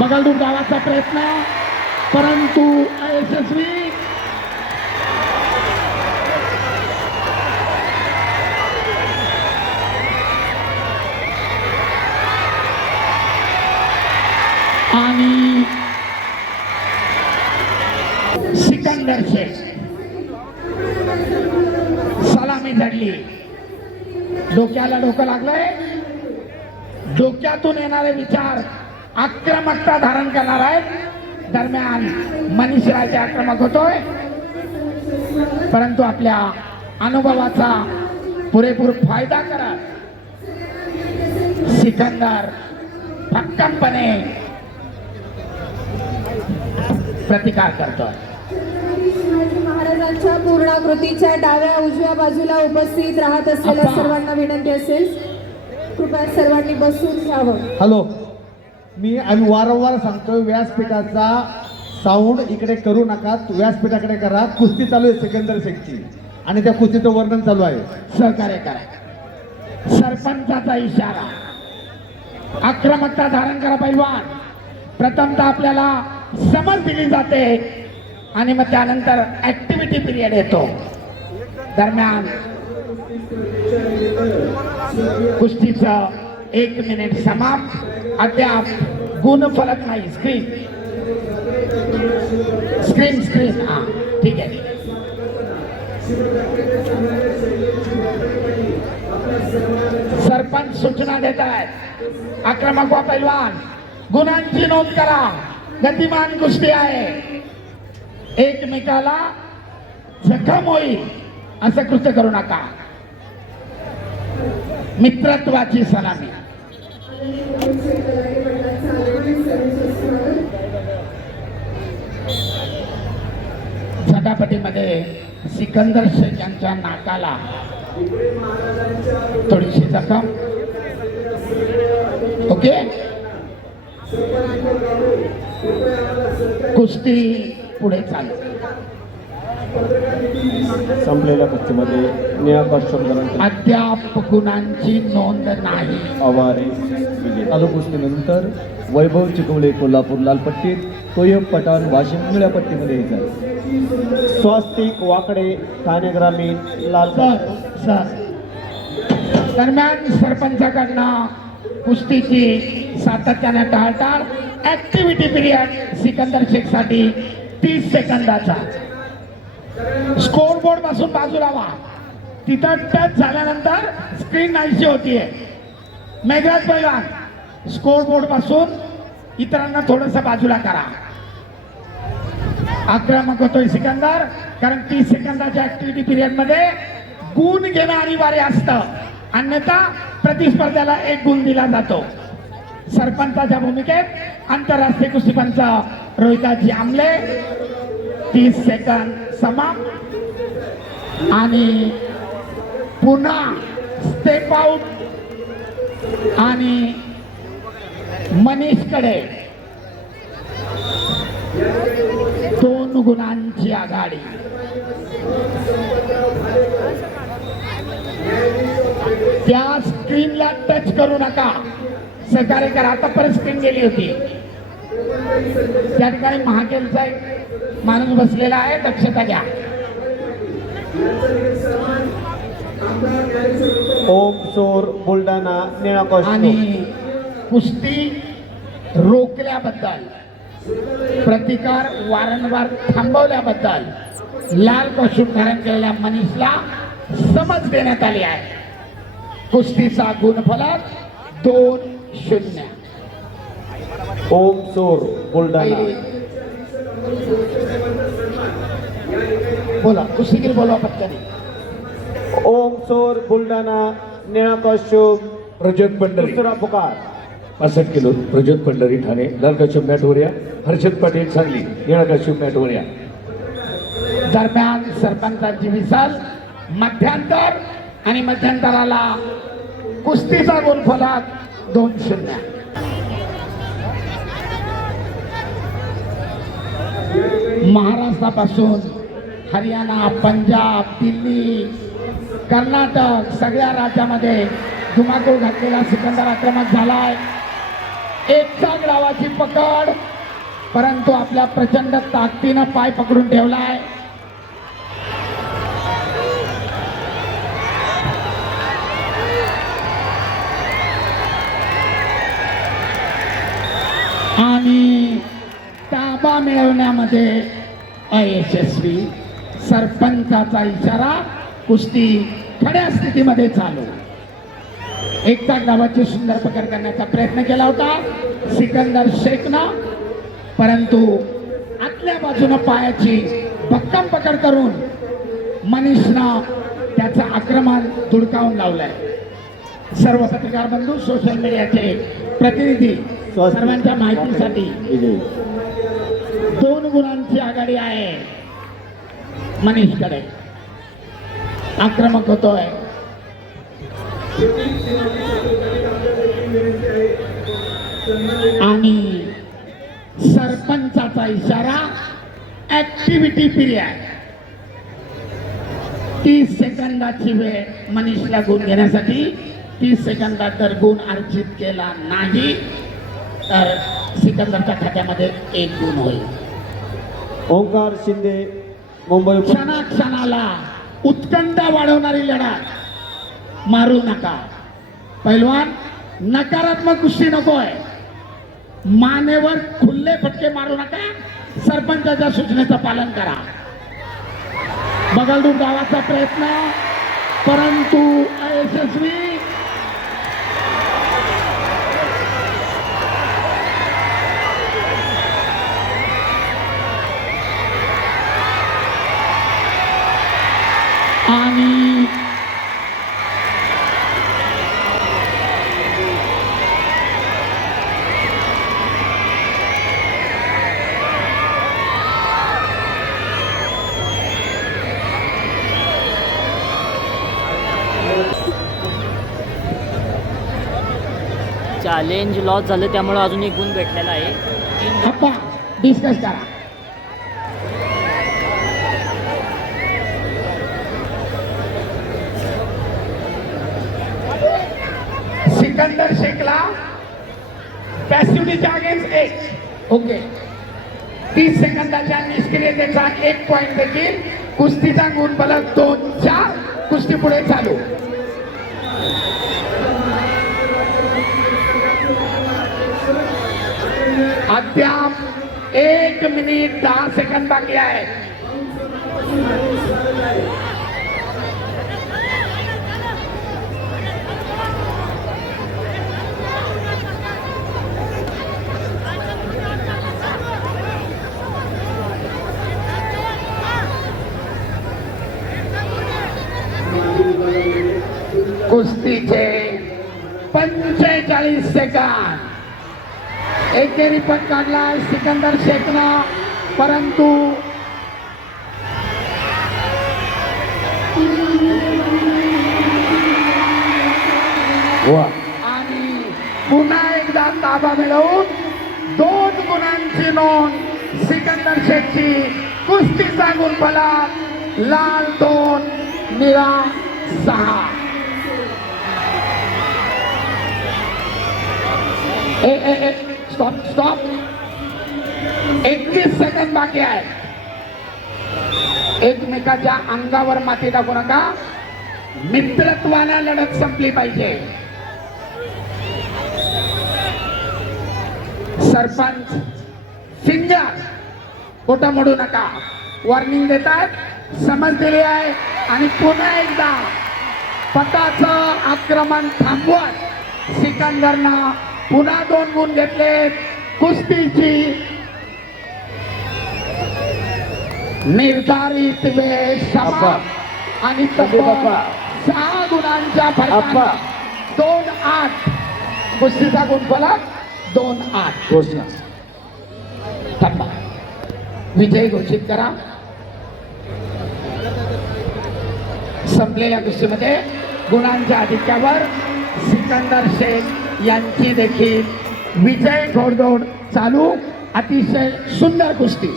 बगलदूर गावाचा प्रयत्न परंतु अयशस्वी. आणि सिकंदर शेख सलामी झडली. डोक्याला डोकं लागलंय. डोक्यातून येणारे विचार आक्रमकता धारण करणार आहेत. दरम्यान मनीष राजे आक्रमक होतोय परंतु आपल्या अनुभवाचा पुरेपूर फायदा करत सिकंदर भक्कमपणे प्रतिकार करतोय. महाराजांच्या पूर्णाकृतीच्या डाव्या उजव्या बाजूला उपस्थित राहत असलेल्या सर्वांना विनंती असेल कृपया सर्वांनी बसून घ्यावं. हॅलो, आम्ही वारंवार सांगतोय व्यासपीठाचा साऊंड इकडे करू नका, व्यासपीठाकडे करा. कुस्ती चालू आहे सिकंदर शेखची आणि त्या कुस्तीचं वर्णन चालू आहे. सहकार्य करा. सरपंचाचा इशारा. आक्रमकता धारण करा पैलवान. प्रथमतः आपल्याला समज दिली जाते आणि मग त्यानंतर ऍक्टिव्हिटी पिरियड येतो. दरम्यान कुस्तीचं 1 मिनिट समाप्त. अद्याप गुणफलक नाही. स्क्रीन हा ठीक आहे. सरपंच सूचना देत आहेत. आक्रमक वा पैलवान गुणांची नोंद करा. गतिमान कुस्ती आहे. एकमेकाला जखम होईल असं कृत्य करू नका. मित्रत्वाची सलामी. झटापटीमध्ये सिकंदर शेख यांच्या नाकाला थोडीशी जखम. ओके. कुस्ती पुढे चालू. संपलेल्या कुस्तीमध्ये निळा कॉस्ट्युम अद्याप गुणांची नोंद नाही. आवारे चालू कुस्तीनंतर वैभव चिकवले कोल्हापूर लाल पट्टीत, तोयब पठाण वाशिम निळ्या पट्टीमध्ये येतात. स्वास्तिक वाकडे ठाणे ग्रामीण लाल सर दरम्यान सरपंचाकडनं कुस्तीची सातत्याने टाळटाळ. ऍक्टिव्हिटी पिरियड सिकंदर शेख साठी 30 सेकंदाचा. स्कोर बोर्ड पासून बाजूला व्हा. तिथं टच झाल्यानंतर स्क्रीन नाहीशी होतीये. मेघराज पैलवान स्कोर बोर्ड पासून इतरांना थोडस बाजूला करा. आक्रमक होतोय सिकंदर कारण 30 सेकंदाच्या ऍक्टिव्हिटी पिरियड मध्ये गुण घेणं अनिवार्य असतं. अन्यथा प्रतिस्पर्ध्याला 1 गुण दिला जातो. सरपंचाच्या भूमिकेत आंतरराष्ट्रीय कुस्तीपंच रोहिताजी आमले. 30 सेकंद समाप्त. आणि पुन्हा स्टेप आउट आणि मनीषकडे 2 गुणांची आघाडी. त्या स्क्रीनला टच करू नका. सहकार्य करा. आता परत स्क्रीन गेली होती. त्या ठिकाणी महाकेलचा एक माणूस बसलेला आहे. दक्षता घ्या. ओम चोर बुलढाणा निळा कॉस्ट्युम. आणि कुस्ती रोखल्याबद्दल प्रतिकार वारंवार थांबवल्याबद्दल लाल कॉस्ट्युम धारण केलेल्या मनीषला समज देण्यात आली आहे. कुस्तीचा गुणफलक 2-0. ओम चोर बुलढाणा. बोला कुस्तीगीर बोलवा पटकन. ओम चोर बुलढाणा निळा कॉस्ट्युम. प्रज्योत पंढरी दुसरा पुकार 65 किलो. प्रज्योत पंढरी ठाणे लाल कश्यप मॅटवरिया. हर्षद पाटील सांगली निळा कश्यप मॅटवरिया. दरम्यान सरपंचाची विसल. मध्यांतर आणि मध्यंतराला कुस्तीचा गुणफलक 2-0. महाराष्ट्रापासून हरियाणा, पंजाब, दिल्ली, कर्नाटक सगळ्या राज्यामध्ये धुमाकूळ घातलेला सिकंदर आक्रमक झालाय. एकचाक डावाची पकड, परंतु आपल्या प्रचंड ताकदीनं पाय पकडून ठेवलाय. आणि ताबा मिळवण्यामध्ये अयशस्वी. सरपंचाचा इशारा, कुस्ती खड्या स्थितीमध्ये चालू. एकचाक डावाची सुंदर पकड करण्याचा प्रयत्न केला होता सिकंदर शेखनं, परंतु आतल्या बाजूनं पायाची भक्कम पकड करून मनीषनं त्याचं आक्रमण धुडकावून लावलंय. सर्व पत्रकार बंधू, सोशल मीडियाचे प्रतिनिधी, सर्वांच्या माहितीसाठी 2 गुणांची आघाडी आहे मनीषकडे. आक्रमक होतोय. आणि सरपंचाचा इशारा, ऍक्टिव्हिटी पिरियड. 30 सेकंदाची वेळ मनीषला गुण घेण्यासाठी. 30 सेकंदात जर गुण अर्जित केला नाही तर सिकंदरच्या खात्यामध्ये 1 गुण होईल. ओंकार शिंदे, मुंबई. क्षणाक्षणाला उत्कंठा वाढवणारी लढत. मारू नका पैलवान, नकारात्मक कुस्ती नकोय. मानेवर खुल्ले फटके मारू नका. सरपंचाच्या सूचनेचं पालन करा. बगलदूर गावाचा प्रयत्न, परंतु अयशस्वी. आणि चॅलेंज लॉस झालं, त्यामुळे अजून 1 गुण भेटलेला आहे. अप्पा डिस्कस करा. सिकंदर शेखला पॅसिव्हिटीच्या अगेन्स्ट 1. ओके. 30 सेकंदाच्या निष्क्रियतेचा 1 पॉइंट देखील. कुस्तीचा गुण फलक 2-4. कुस्ती पुढे चालू. अद्याप 1 मिनिट 10 सेकंद बाकी आहे. कुस्तीचे 45 सेकंद. एकेरी पट काढलाय सिकंदर शेखनं, परंतु आणि पुन्हा एकदा ताबा मिळवून 2 गुणांची नोंद सिकंदर शेखची. कुस्तीचा गुणफलक लाल 2, निळा 6. स्टॉप. 21 सेकंद बाकी आहे. एकमेकाच्या अंगावर माती टाकू नका. मित्रत्वानं लढत संपली पाहिजे. सरपंच फिंगर खोटा मोडू नका. वॉर्निंग देतात, समज दिली आहे. आणि पुन्हा एकदा पटाचं आक्रमण थांबवत सिकंदरनं पुन्हा 2 गुण घेतले. कुस्तीची निर्धारित वेळ समाप्त आणि 6 गुणांच्या फरकाने 2-8. कुस्तीचा गुणफलक 2-8. घोषणा. थांबा. विजय घोषित करा. संपलेल्या कुस्तीमध्ये गुणांच्या आधिक्यावर सिकंदर शेख यांची देखील विजय घोडदौड चालू. अतिशय सुंदर कुस्ती.